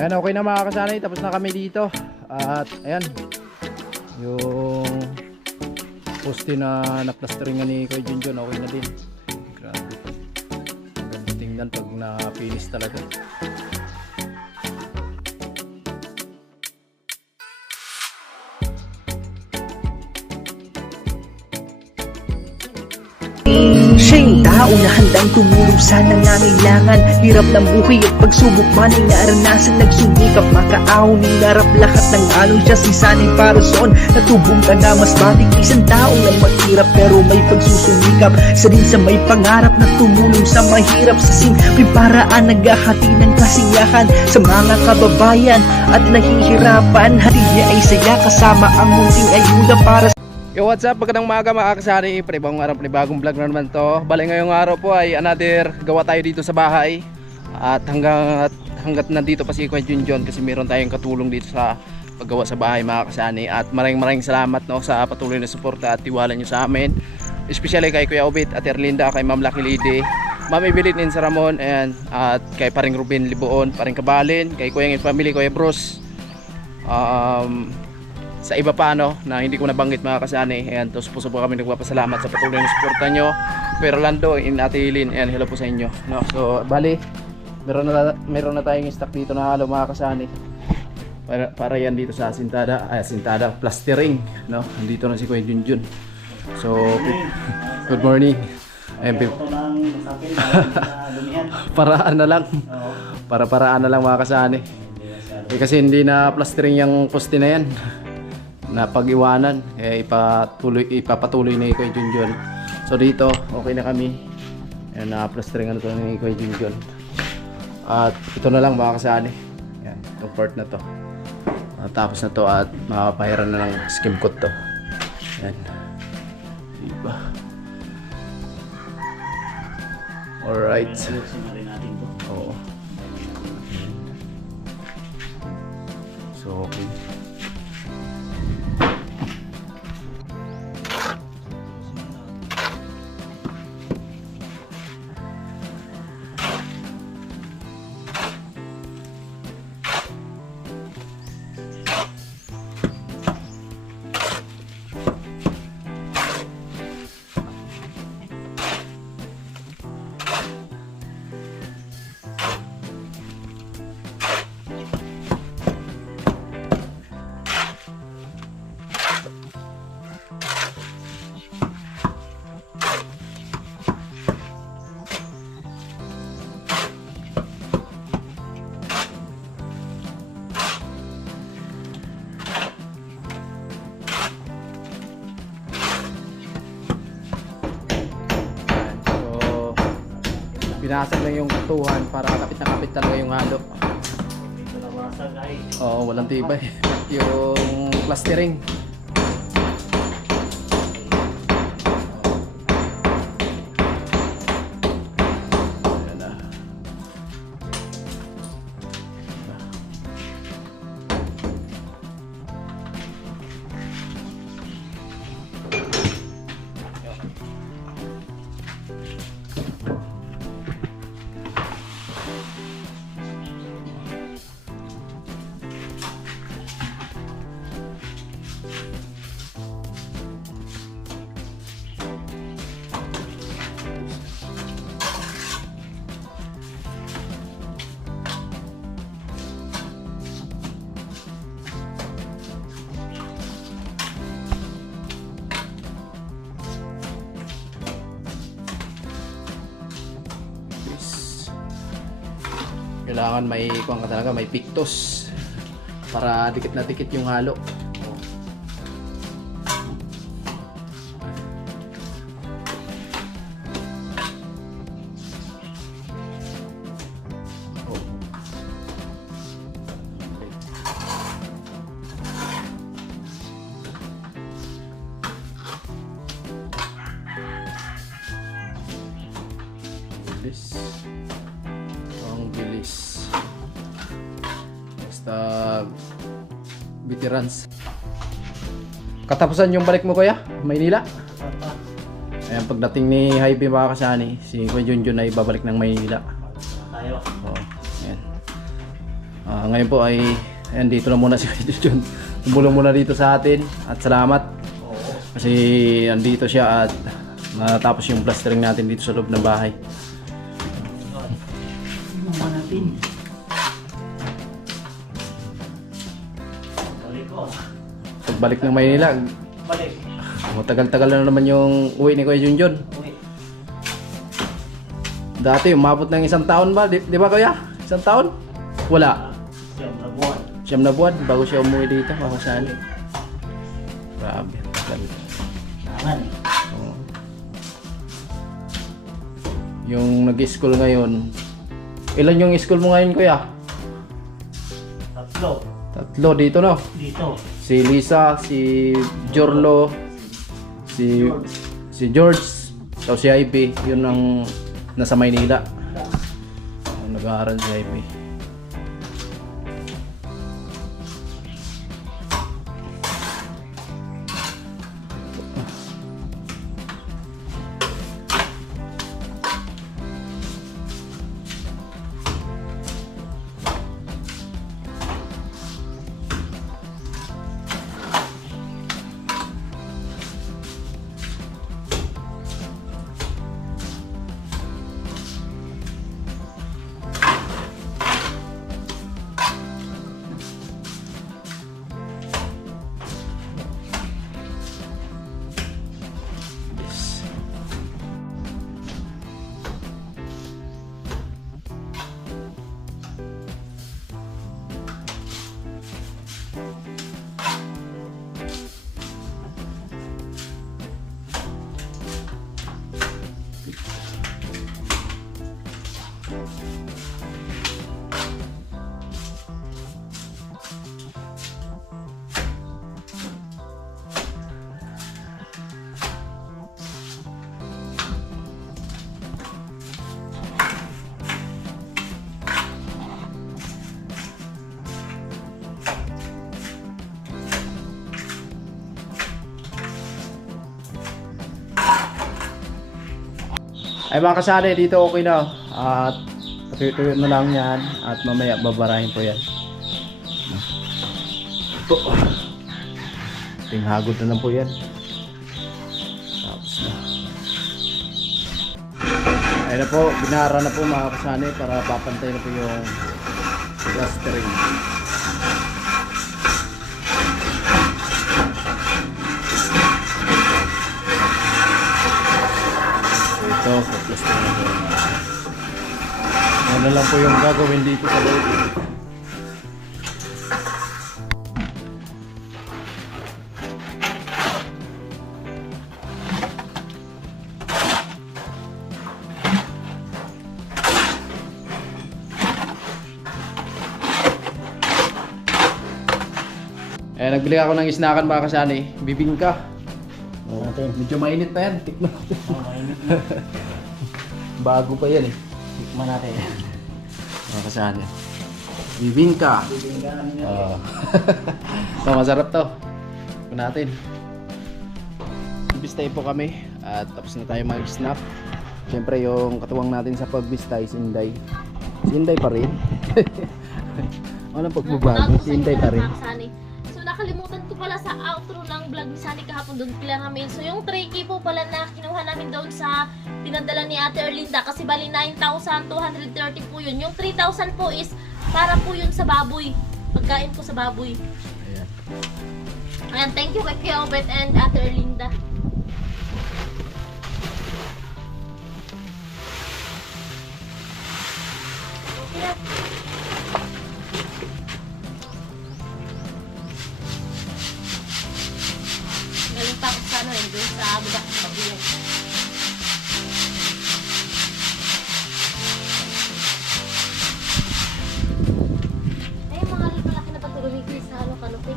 Ayan, okay na mga kasanay, tapos na kami dito. At ayan, yung poste na na-plasteringan ni Kuya Junjun, okay na din. Grabe, ganda tingnan pag na-finish talaga. Siya yung tao na handang tumulong sa nangangailangan. Hirap ng buhay at pagsubok man ay naranasan. Nagsumikap makaahon ng narap lahat ng alon. Siya si sanay para soon natubong ka na mas matig. Isang tao lang maghirap pero may pagsusumikap. Sa din sa may pangarap na tumulong sa mahirap. Sa simpleng paraan naghahati ng kasiyahan sa mga kababayan at nahihirapan. Hati niya ay saya kasama ang munting ayuda para sa Yo, what's up? Magandang umaga mga kasari. Panibagong araw, panibagong vlog na naman to. Bali ngayong araw po ay another gawa tayo dito sa bahay. At hanggat nandito pa si Kuya Junjun kasi meron tayong katulong dito sa paggawa sa bahay mga kasani. At maraming salamat no, sa patuloy na suporta at tiwala nyo sa amin. Especially kay Kuya Obit at Erlinda, kay Ma'am Lucky Lady, Ma'am Evelyn Insa Ramon, at kay Paring Ruben Libuon, Paring Kabalin, kay Kuya ng family, Kuya Bruce. Sa iba pa no, na hindi ko nabanggit mga kasani. Ayan, tapos puso po kami nagpapasalamat sa patuloy na suporta nyo. Kuya Rolando, Ate Hilin, ayan, hello po sa inyo no? So bali, meron na tayong stock dito na halo mga kasani para yan dito sa sintada, plastering no? Nandito na si Kuya Junjun. So good morning. Ayan, paraan na lang, paraan na lang mga kasani. Kasi hindi na plastering yung poste na yan na pag-iwanan, kaya ipapatuloy na Kuya Junjun. So dito okay na kami. Ayan, na-plastering na ito ni Kuya Junjun. At ito na lang mga kasani. Ayan, itong part na to. Tapos na to at makapahiran na ng skim coat to. Ayan. Diba? Alright. Oo. So okay. Binasag lang yung katuhan para kapit na kapit talaga yung halo. Oo, walang tibay. Yung plastering. Ayan na. Kailangan may kuwan ka talaga, may pictos para dikit na dikit yung halo. Ang bilis. Basta veterans. Katapusan yung balik mo kuya, Maynila. Ayan, pagdating ni Hybe mga kasani, si Kuya Junjun ay babalik ng Maynila. Oh, ayan. Ngayon po ay ayan, dito na muna si John. Tumulong muna dito sa atin at salamat. Kasi andito siya at natapos yung plastering natin dito sa loob ng bahay. Pagbalik ng Maynila, tagal-tagal na naman yung uwi ni Kuya Junjun. Dati umabot ng 1 taon ba? Di ba Kuya? 1 taon? Wala. Siyam na buwan bago siya umuwi dito. Makasali. Grabe. Oo. Yung nag-school ngayon. Ilan yung school mo ngayon Kuya? 3 dito no? Dito. Si Lisa, si Jorlo, si George, tapos si IP, yun ang nasa Maynila. Ang nag-aaral si IP. Ay mga kasali, dito okay na. At tuyo-tuyo na lang yan. At mamaya babarahin po yan. Ito. Tinghagod na lang po yan. Tapos na. Ayun na po, binara na po mga kasali para papantay na po yung plastering. Ito, plastering na po. Ano lang po yung gagawin dito sa loob. Nagbili ako ng isnakan mga kasani. Bibingka. Oh, medyo mainit na yan. Tikman natin. Bago pa yan eh. Tikman natin. Mga kasani. Bibingka. So, masarap to. Tikman natin. Bistay po kami. At tapos na tayo mag-snap. Siyempre yung katuwang natin sa pagbistay, si Inday. Si Inday pa rin. Walang pagbabago. Si Inday pa rin. Nakalimutan ko pala sa outro ng vlog ni Sunny kahapon doon pala namin. So yung 3K po pala na kinuha namin doon sa pinadala ni Ate Erlinda kasi bali 9,230 po yun. Yung 3,000 po is para po yun sa baboy. Pagkain po sa baboy. Ayan. Ayan, thank you kay Kuya Obet and Ate Erlinda. Okay na. Galing pa ako sa ano eh, doon sa budak ng babuyan. Eh, mga malaki na patulong ni Chris sa ano, kanopin.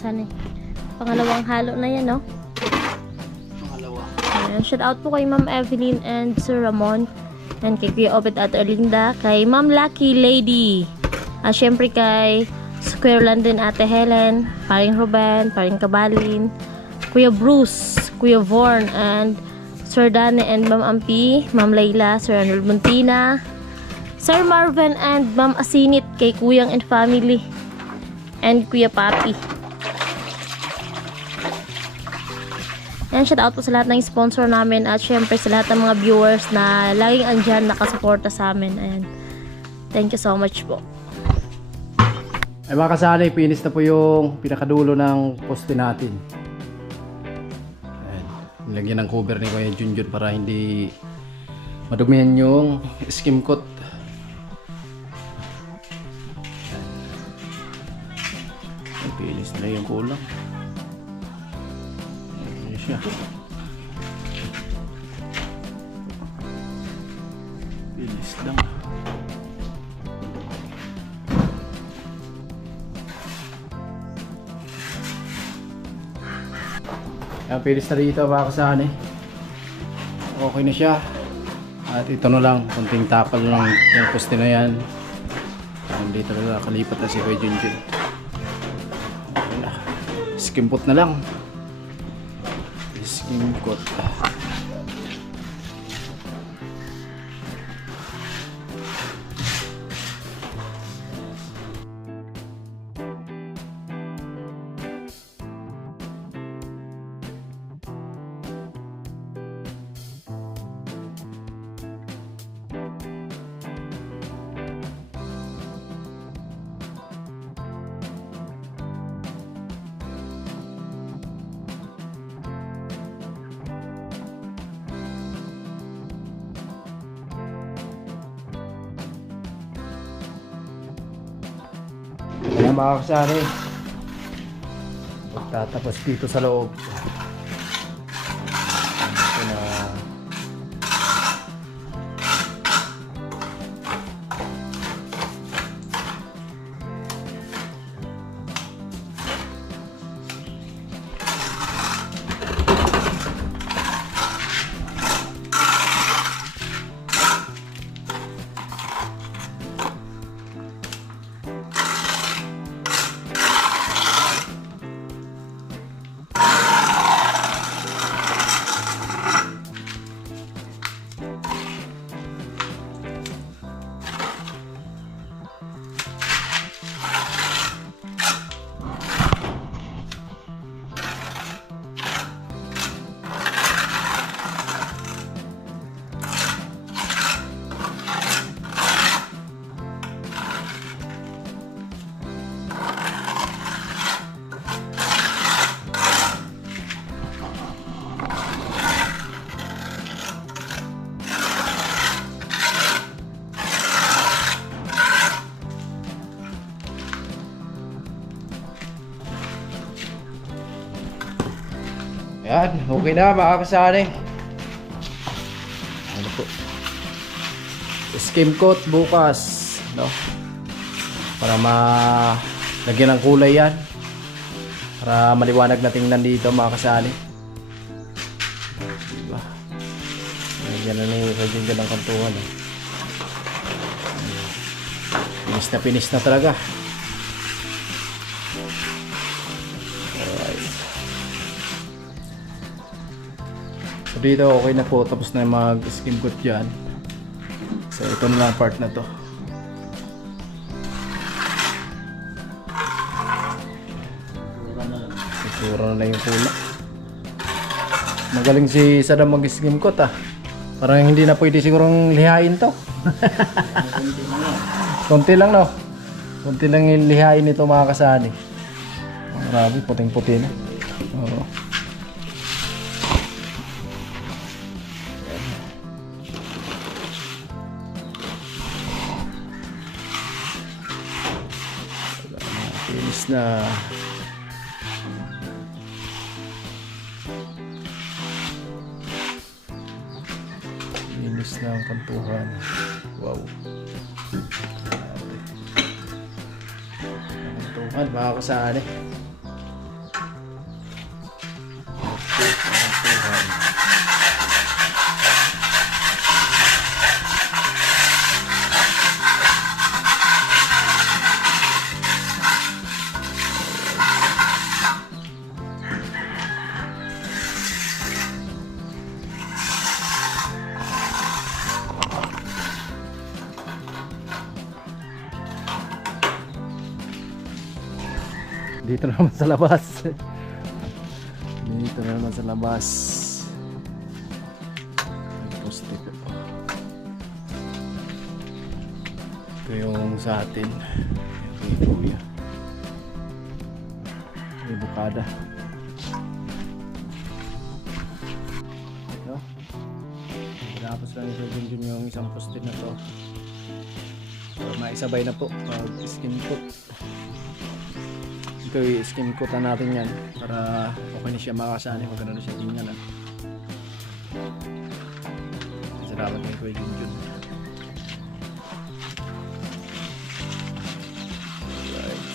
kasani. Pangalawang halo na yan, no? Pangalawa. Ayan, shout out po kay Ma'am Evelyn and Sir Ramon. And kay Kuya Obet at Erlinda. Kay Ma'am Lucky Lady. At syempre kay Square London Ate Helen. Paring Ruben. Paring Kabalin. Kuya Bruce. Kuya Vorn. And Sir Dane and Ma'am Ampi. Ma'am Layla. Sir Arnold Montina. Sir Marvin and Ma'am Asinit. Kay Kuyang and family. And Kuya Papi. And shout out po sa lahat ng sponsor namin at syempre sa lahat ng mga viewers na laging andyan nakasuporta sa amin. Ayan. Thank you so much po. Ay mga kasali, finish na po yung pinakadulo ng poste natin. Ayan. Nilagyan ng cover ni Kuya Junjun para hindi madumihan yung skim coat. Ay, finish na yung kulang. Siya. Bilis lang. Ayan, pilis na dito mga kasani. Okay na siya. At ito na lang, konting tapal lang yung poste na yan. Dito na nakalipat na si Kuya Junjun. Okay na. Skimpot na lang. Skim coat. Ayan mga kasari, pagtatapos dito sa loob. Ito na. Yan, okay na mga kasari. Ano po? Skim coat bukas, no? Para lagyan ng kulay yan. Para maliwanag na tingnan dito mga kasari. Diba? Lagyan na ni Rajin ng kantuhan. Eh. Finish na talaga. Dito okay na po, tapos na mag skim coat dyan. So ito na lang part na to. Siguro na yung kulak. Magaling si Sadam mag skim coat ah. Parang hindi na pwede sigurong lihain to. Konti lang no. Konti lang yung lihain ito mga kasani. Grabe, puting puti na. Oo. Finish na. Finish na ang kantuhan. Wow. Kantuhan mga kasani. Dito na naman sa labas. Dito na naman sa labas. Poste po. Ito yung sa atin. Yung kuya. May bukada. Ito. Tapos lang ito dun yung isang poste na to. So, maisabay na po pag skin coat. Ito i-skin coatan natin yan para okay na siya makasani pag ano na siya tingnan. Salamat kay Kuya Junjun. Right.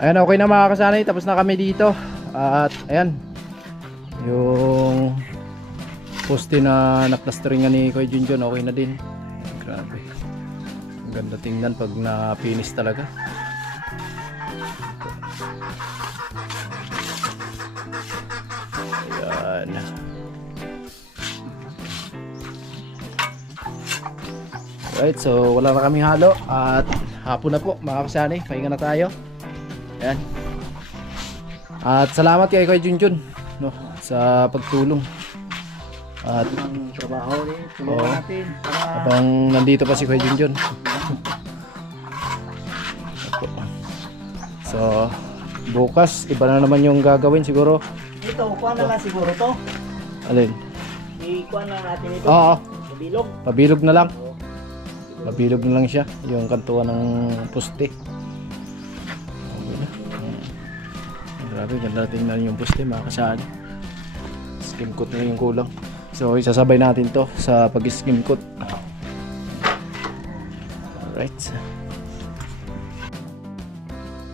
Ayan, okay na mga kasanay, tapos na kami dito. At ayan, yung poste na na-plasteringan ni Kuya Junjun, okay na din. Grabe, ang ganda tingnan pag na-finish talaga. Ayan. Right, so wala na kaming halo at hapon na po mga kasanay, pahinga na tayo. Ayan. At salamat kay Kuya Junjun, no, sa pagtulong. At Ang trabaho rin, tulungan Oo. natin. habang nandito pa si Kuya Junjun. So, bukas iba na naman yung gagawin siguro. Ito, kuha na lang siguro to. Alin? I-kuha lang natin ito. Oo, Sa bilog. pabilog na lang. Pabilog na lang siya, yung kantuan ng poste. Okay na. Grabe, ganda tingnan yung poste mga kasaan. Skim coat na yung kulang. So, isasabay natin to sa pag-skim coat. Alright.